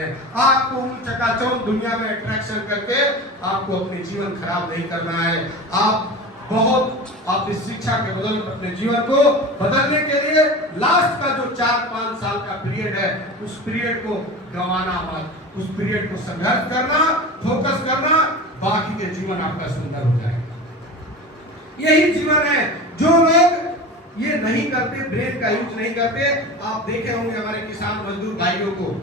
आपको उन चकाचौंध दुनिया में अट्रैक्शन करके आपको अपने जीवन खराब नहीं करना है। आप इस शिक्षा के बदल अपने जीवन को बदलने के लिए लास्ट का जो 4-5 साल का पीरियड है, उस पीरियड को गंवाना मत। उस पीरियड को संघर्ष करना, फोकस करना, बाकी के जीवन आपका सुंदर हो जाएगा। यही जीवन है। जो लोग ये नहीं करते, ब्रेन का यूज नहीं करते, आप देखे होंगे हमारे किसान मजदूर भाइयों को,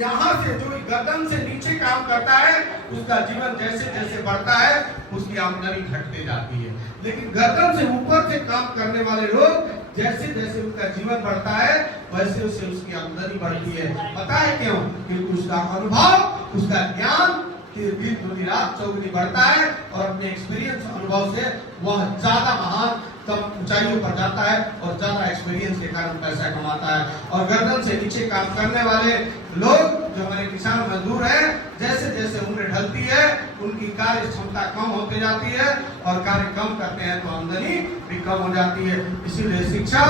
यहाँ से जो गर्दन से नीचे काम करता है उसका जीवन जैसे जैसे बढ़ता है उसकी आमदनी घटते जाती है। लेकिन गर्दन से ऊपर से काम करने वाले लोग जैसे जैसे उनका जीवन बढ़ता है वैसे वैसे उसकी आमदनी बढ़ती है। पता है क्यों? क्योंकि उसका अनुभव, उसका ज्ञान दिन दूनी रात चौगुनी बढ़ता है और अपने एक्सपीरियंस अनुभव से वह ज्यादा महान तब ऊंचाइयों पर जाता है और ज्यादा एक्सपीरियंस के कारण पैसा कमाता है। और गर्दन से नीचे काम करने वाले लोग जो हमारे किसान मजदूर हैं, जैसे जैसे उम्र ढलती है उनकी कार्य क्षमता कम होते जाती है और कार्य कम करते हैं तो आमदनी भी कम हो जाती है। इसीलिए शिक्षा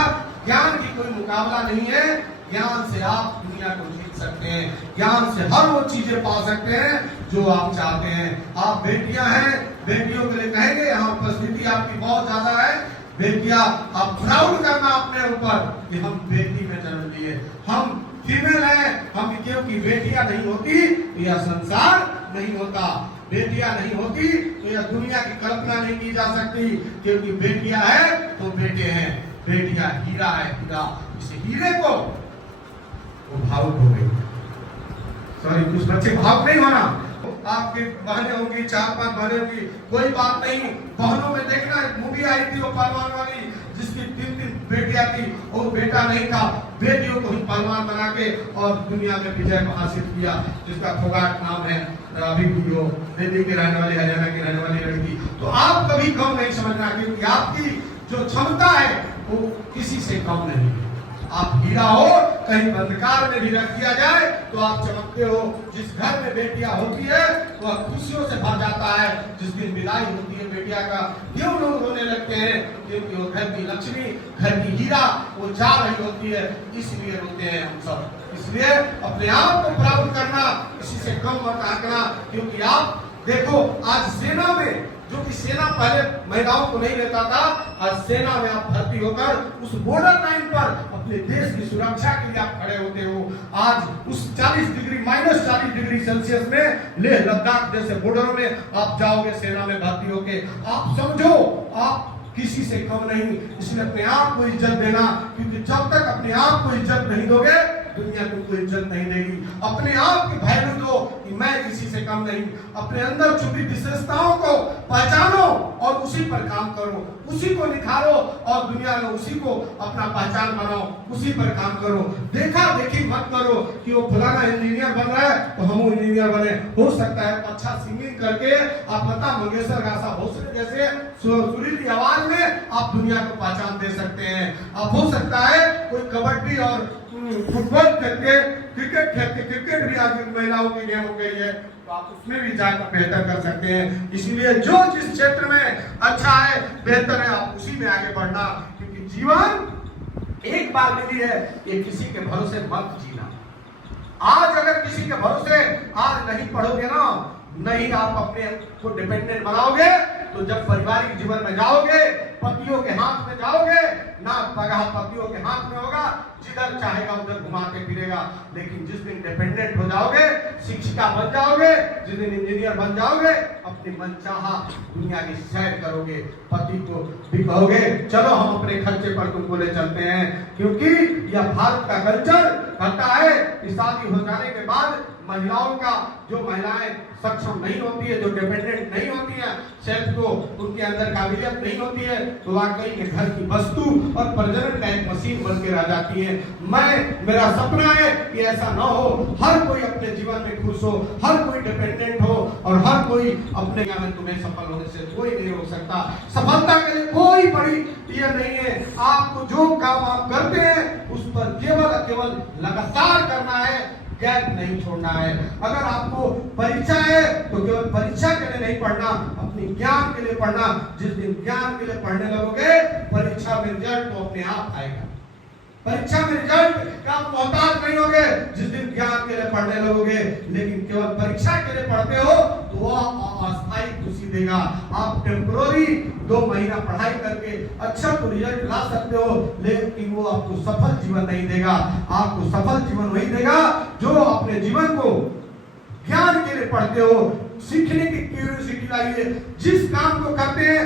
ज्ञान की कोई मुकाबला नहीं है। ज्ञान से आप दुनिया को जीत सकते हैं। ज्ञान से हर वो चीजें पा सकते हैं जो आप चाहते हैं। आप बेटियां हैं, बेटियों के लिए कहेंगे यहाँ उपस्थिति आपकी बहुत ज्यादा है। बेटियां, आप प्राउड करना अपने ऊपर कि हम बेटी में जन्म लिए, हम फीमेल हैं। हम क्योंकि बेटियां नहीं होती तो यह संसार नहीं होता, बेटियां नहीं होती तो यह दुनिया की कल्पना नहीं की जा सकती। क्योंकि बेटियां है तो बेटे हैं। बेटियां हीरा है, हीरा। इस हीरे को वो भावुक हो गई। सॉरी, कुछ बच्चे भावुक नहीं होना। आपकी बहनें होंगी, 4-5 बहनें होंगी, कोई बात नहीं। बहनों में देखना, मूवी आई थी वो पहलवान वाली जिसकी 3 बेटियां थी और बेटा नहीं था। बेटियों को ही पहलवान बना के और दुनिया में विजय हासिल किया, जिसका फोगाट नाम है। अभी जो दिल्ली के रहने वाली, हरियाणा की रहने वाली लड़की। तो आप कभी कम नहीं समझना, क्योंकि आपकी जो क्षमता है वो किसी से कम नहीं है। आप हीरा हो, कहीं अंधकार में भी रख दिया जाए तो आप चमकते हो। जिस घर में बेटियां होती है वह खुशियों से भर जाता है। जिस दिन विदाई होती है बेटियां का, क्यों लोग रोने लगते हैं? क्योंकि वो घर की लक्ष्मी, घर की हीरा वो जा रही होती है, इसलिए रोते हैं हम सब। इसलिए अपने आप को प्राप्त करना, किसी से कम मत आंकना। क्योंकि आप देखो, आज सेना में जो कि सेना पहले महिलाओं को नहीं लेता था, आज सेना में आप भर्ती होकर उस बॉर्डर लाइन पर अपने देश की सुरक्षा के लिए आप खड़े होते हो। आज उस -40 डिग्री सेल्सियस में लेह लद्दाख जैसे बॉर्डरों में आप जाओगे सेना में भर्ती होके। आप समझो, आप किसी से कम नहीं। इसलिए अपने आप को इज्जत देना, क्योंकि जब तक अपने आप को इज्जत नहीं दोगे दुनिया तुमको इज्जत नहीं देगी। अपने आप की वैल्यू दो कि मैं किसी से कम नहीं। अपने अंदर छुपी विशेषताओं को पहचानो और उसी पर काम करो, उसी को निखारो और दुनिया में उसी को अपना पहचान बनाओ, उसी पर काम करो। देखा देखी मत करो कि वो फलाना इंजीनियर बन रहा है तो हम इंजीनियर बने। हो सकता है अच्छा सिंगिंग करके आप लता मंगेशकर, आशा भोसले जैसे सुरीली आवाज में आप दुनिया को पहचान दे सकते हैं। आप हो सकता है कोई कबड्डी और फुटबॉल खेलते, क्रिकेट खेलते, क्रिकेट भी आज महिलाओं की गेम हो गई है, तो आप उसमें भी जाकर बेहतर कर सकते हैं। इसलिए जो जिस क्षेत्र में अच्छा है, बेहतर है, आप उसी में आगे बढ़ना। क्योंकि जीवन एक बार मिली है, ये किसी के भरोसे मत जीना। आज अगर किसी के भरोसे आज नहीं पढ़ोगे ना, नहीं आप अपने को डिपेंडेंट बनाओगे, तो जब पारिवारिक जीवन में जाओगे, पतियों के हाथ में जाओगे ना, पगार पतियों के हाथ में होगा, जिधर चाहेगा उधर घुमाते फिरेगा। लेकिन जिस दिन डिपेंडेंट हो जाओगे, शिक्षिका बन जाओगे, जिस दिन इंजीनियर बन जाओगे, अपनी मनचाहा दुनिया की सैर करोगे। पति को भी कहोगे चलो हम अपने खर्चे पर तुमको ले चलते हैं। क्योंकि यह भारत का कल्चर कहता है कि शादी हो जाने के बाद महिलाओं का, जो महिलाएं सक्षम नहीं होती है, जो डिपेंडेंट नहीं होती है, सेल्फ को उनके अंदर काबिलियत नहीं होती है, तो वाकई में घर की वस्तु और प्रजनन का एक मशीन बन के रह जाती है। मेरा सपना है कि ऐसा न हो। हर कोई अपने जीवन में खुश हो, हर कोई डिपेंडेंट हो और हर कोई अपने में तुम्हें सफल होने से कोई नहीं रोक सकता। सफलता के लिए कोई बड़ी ये नहीं है। आपको जो काम आप करते हैं उस पर केवल लगातार करना है, गैप नहीं छोड़ना है। अगर आपको परीक्षा है तो केवल परीक्षा के लिए नहीं पढ़ना, अपने ज्ञान के लिए पढ़ना। जिस दिन ज्ञान के लिए पढ़ने लगोगे, परीक्षा में रिजल्ट तो अपने आप आएगा। परीक्षा में रिजल्ट का आप मोहताज नहीं होगे जिस दिन ज्ञान के लिए पढ़ने लगोगे, लेकिन केवल परीक्षा के लिए पढ़ते हो तो वह अस्थायी खुशी देगा। आप टेम्पोररी 2 महीना पढ़ाई करके अच्छा तो रिजल्ट ला सकते हो, लेकिन वो आपको सफल जीवन नहीं देगा। आपको सफल जीवन वही देगा जो अपने जीवन को ज्ञान के लिए पढ़ते हो, सीखने की क्यूरियोसिटी लाइए, जिस काम को करते हैं